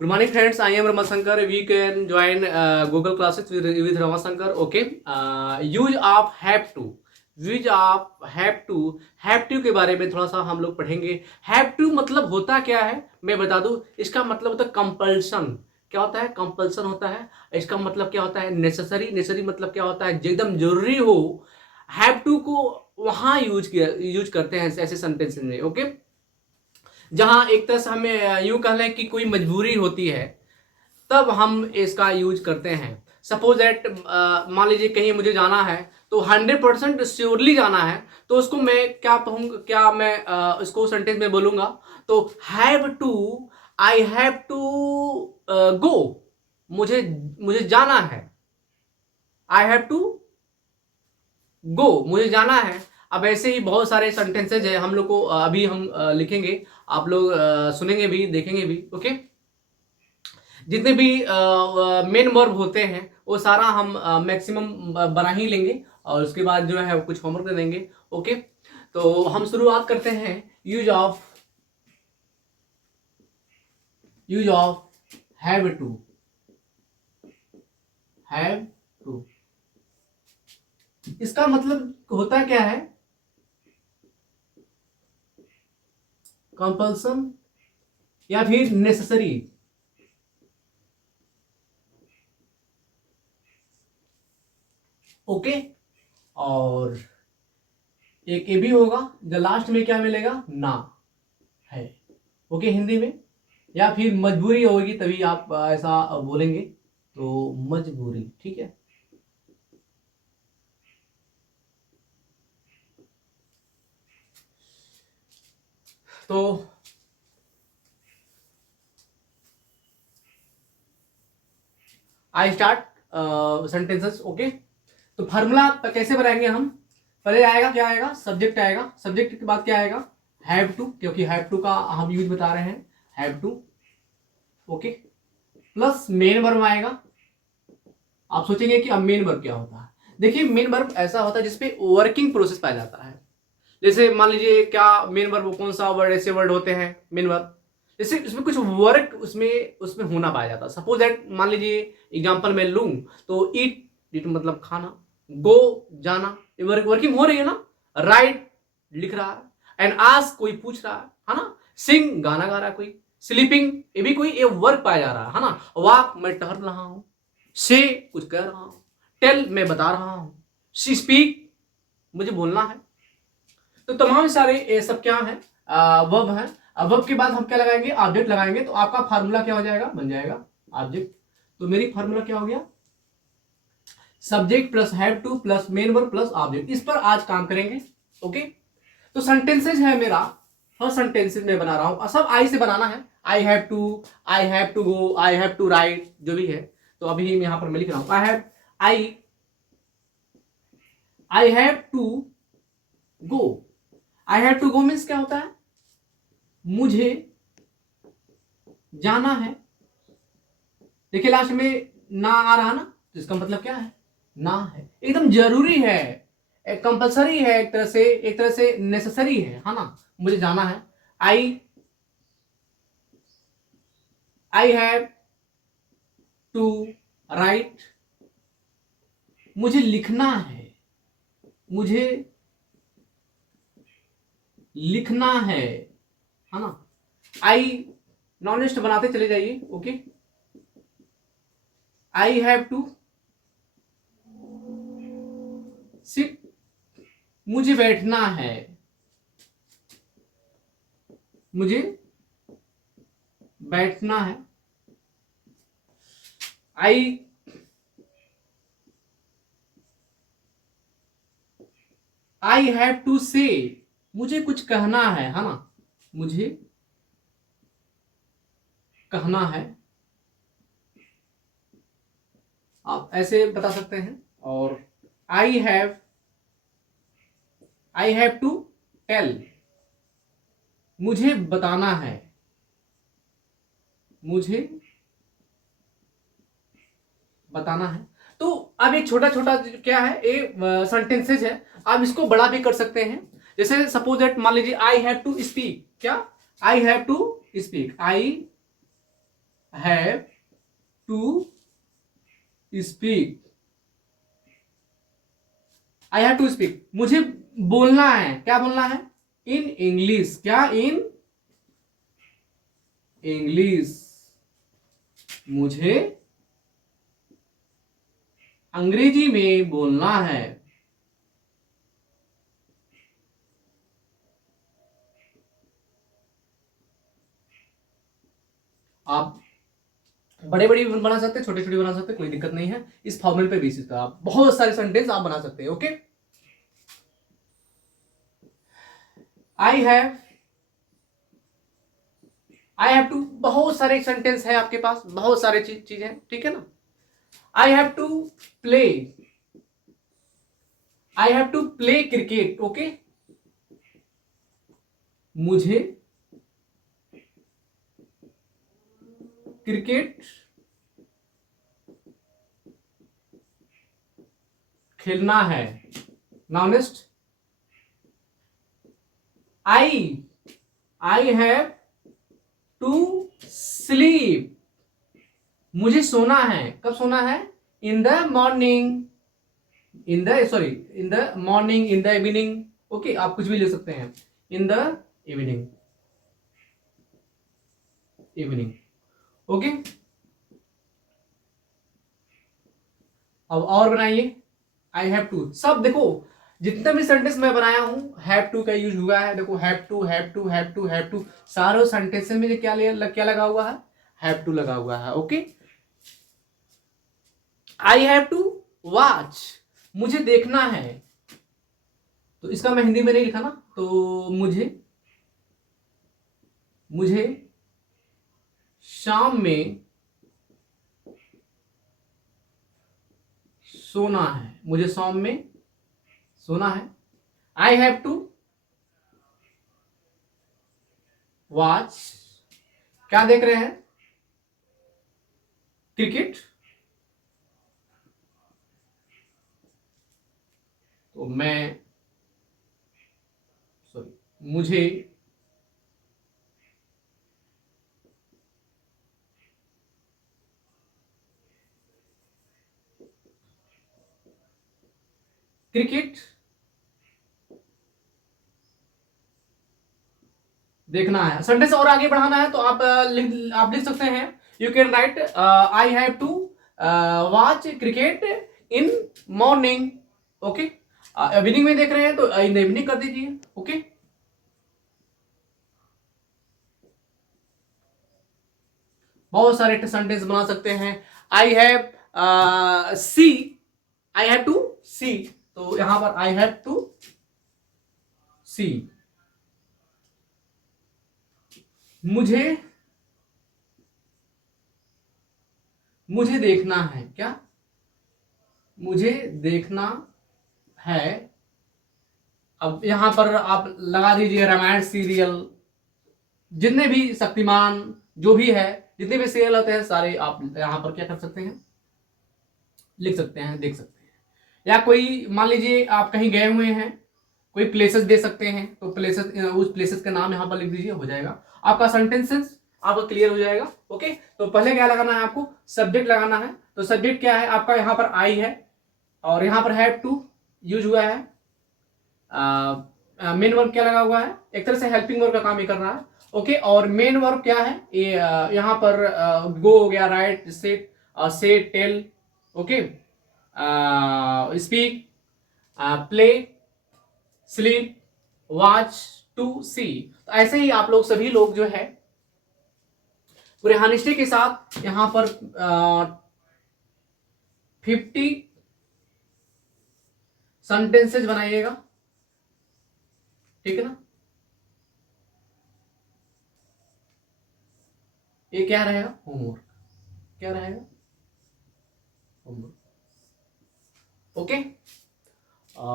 Good morning, friends. I am Ramashankar. We can join Google classes with Ramashankar. Okay. Use of have to. Use आप have to के बारे में थोड़ा सा हम लोग पढ़ेंगे। हैव टू मतलब होता क्या है मैं बता दूं। इसका मतलब होता है कंपल्सन। क्या होता है? कंपल्सन होता है। इसका मतलब क्या होता है? नेसेसरी। नेसेसरी मतलब क्या होता है? एकदम जरूरी हो। हैव टू को वहां यूज करते हैं ऐसे सेंटेंस में। ओके, जहां एक तरह से हमें यूं कह लें कि कोई मजबूरी होती है तब हम इसका यूज करते हैं। सपोज दैट मान लीजिए कहीं मुझे जाना है तो 100% श्योरली जाना है तो उसको मैं क्या कहूँगा, क्या मैं इसको सेंटेंस में बोलूंगा तो have to, I have to go. मुझे मुझे जाना है। आई हैव टू गो, मुझे जाना है। अब ऐसे ही बहुत सारे सेंटेंसेज है हम लोग को अभी हम लिखेंगे। आप लोग सुनेंगे भी देखेंगे भी। ओके, जितने भी मेन वर्ब होते हैं वो सारा हम मैक्सिमम बना ही लेंगे और उसके बाद जो है कुछ होमवर्क दे देंगे। ओके, तो हम शुरुआत करते हैं। Use of have to. Have to इसका मतलब होता क्या है? कंपल्सन या फिर नेसेसरी। ओके, और एक ए भी होगा जो लास्ट में क्या मिलेगा? ना है। ओके, हिंदी में। या फिर मजबूरी होगी तभी आप ऐसा बोलेंगे तो मजबूरी। ठीक है, तो आई स्टार्ट सेंटेंसेस। ओके, तो फार्मूला कैसे बनाएंगे हम? पहले आएगा क्या आएगा? सब्जेक्ट आएगा। सब्जेक्ट के बाद क्या आएगा? हैव टू, क्योंकि हैव टू का हम यूज बता रहे हैं। Have to. Okay, plus main verb आएगा। आप सोचेंगे कि अब मेन वर्ब क्या होता है? देखिए, मेन वर्ब ऐसा होता है जिसपे वर्किंग प्रोसेस पाया जाता है। जैसे मान लीजिए क्या मेन वर्ब, कौन सा वर्ड, ऐसे वर्ड होते हैं मेन वर्ब जैसे उसमें कुछ वर्क उसमें उसमें होना पाया जाता है। सपोज दैट मान लीजिए एग्जांपल मैं लूं तो ईट, ईट मतलब खाना। गो जाना, ये वर्किंग हो रही है ना। राइट लिख रहा है। एंड आस्क कोई पूछ रहा है ना। सिंग गाना गा रहा है कोई। स्लीपिंग ये भी कोई ये वर्क पाया जा रहा है ना। वॉक मैं टहल रहा हूं। से कुछ कह रहा हूं। टेल मैं बता रहा हूं। सी स्पीक मुझे बोलना है। तो तमाम सारे ये सब क्या है? वर्ब है। वर्ब के बाद हम क्या लगाएंगे? ऑब्जेक्ट लगाएंगे। तो आपका फार्मूला क्या हो जाएगा? बन जाएगा ऑब्जेक्ट। तो मेरी फार्मूला क्या हो गया? Subject plus have two plus main verb plus object. इस पर आज काम करेंगे। ओके, तो सेंटेंसेज है मेरा। फर्स्ट सेंटेंसेज में बना रहा हूं, सब आई से बनाना है। I have to, I have to go, I have to write, जो भी है। तो अभी यहां पर मैं लिख रहा हूं I have to go. I have to go means क्या होता है? मुझे जाना है। देखिए लास्ट में ना आ रहा ना, तो इसका मतलब क्या है? ना है, एकदम जरूरी है, एक कंपलसरी है, एक तरह से नेसेसरी है ना। मुझे जाना है। आई आई हैव टू राइट, मुझे लिखना है। मुझे लिखना है ना। आई नॉन लिस्ट बनाते चले जाइए। Okay, I have to sit, मुझे बैठना है। मुझे बैठना है। आई आई हैव टू से, मुझे कुछ कहना है ना। मुझे कहना है। आप ऐसे बता सकते हैं। और आई हैव टू टेल, मुझे बताना है। मुझे बताना है। तो अब एक छोटा छोटा क्या है, ये सेंटेंसेज है। आप इसको बड़ा भी कर सकते हैं। जैसे सपोज दैट मान लीजिए आई हैव टू स्पीक। क्या? I have to speak. I have to speak, I have to speak, मुझे बोलना है, क्या बोलना है, इन इंग्लिश, क्या, इन इंग्लिश, मुझे अंग्रेजी में बोलना है। आप बड़े बड़ी बना सकते हैं, छोटे छोटे बना सकते हैं, कोई दिक्कत नहीं है। इस फॉर्मूले पे बेसिस पे आप बहुत सारे सेंटेंस आप बना सकते हैं। Okay, I have, I have to, बहुत सारे सेंटेंस है आपके पास, बहुत सारे चीजें, ठीक है ना। I have to play, I have to play cricket, okay, मुझे क्रिकेट खेलना है। Now next, I have to sleep, मुझे सोना है, कब सोना है, in the morning, in the sorry, in the morning, in the evening, okay, आप कुछ भी ले सकते हैं, in the evening, evening, okay. अब और बनाइए, आई हैव टू, सब देखो जितना भी सेंटेंस मैं बनाया हूं हैव टू का यूज हुआ है, देखो have to, have to, have to, have to, सारे सेंटेंस में क्या लगा हुआ है, हैव टू लगा हुआ है। Okay, I have to watch, मुझे देखना है, तो इसका मैं हिंदी में नहीं लिखा ना, तो मुझे शाम में सोना है, मुझे शाम में सोना है। आई हैव टू वॉच, क्या देख रहे हैं, क्रिकेट, तो मैं सॉरी, मुझे क्रिकेट देखना है। सेंटेंस और आगे बढ़ाना है तो आप लिख सकते हैं, you can write I have to watch cricket in morning, okay, evening में देख रहे हैं तो इन द इवनिंग कर दीजिए। ओके, बहुत सारे सेंटेंस बना सकते हैं। I have see, I have to see, तो यहां पर आई हैव टू सी, मुझे मुझे देखना है, क्या, मुझे देखना है। अब यहां पर आप लगा दीजिए रामायण सीरियल, जितने भी शक्तिमान, जो भी है, जितने भी सीरियल होते हैं सारे आप यहां पर क्या कर सकते हैं, लिख सकते हैं, देख सकते हैं। या कोई मान लीजिए आप कहीं गए हुए हैं, कोई प्लेसेस दे सकते हैं, तो प्लेसेस, उस प्लेसेस का नाम यहां पर लिख दीजिए, हो जाएगा आपका सेंटेंसेस, आपका क्लियर हो जाएगा। ओके, तो पहले क्या लगाना है आपको, सब्जेक्ट लगाना है। तो सब्जेक्ट क्या है आपका, यहां पर आई है और यहां पर हैव टू यूज हुआ है। मेन वर्ब क्या लगा हुआ है, एक तरह से हेल्पिंग वर्ब का काम ही कर रहा है। ओके, और मेन वर्ब क्या है, ये यहां पर गो हो गया, right, sit, say, tell, okay, speak, play, sleep, watch, to see. तो ऐसे ही आप लोग सभी लोग जो है पूरे हानिस्टे के साथ यहां पर 50 सेंटेंसेज बनाइएगा, ठीक है ना। ये क्या रहेगा, होमवर्क, क्या रहेगा, होमवर्क। ओके,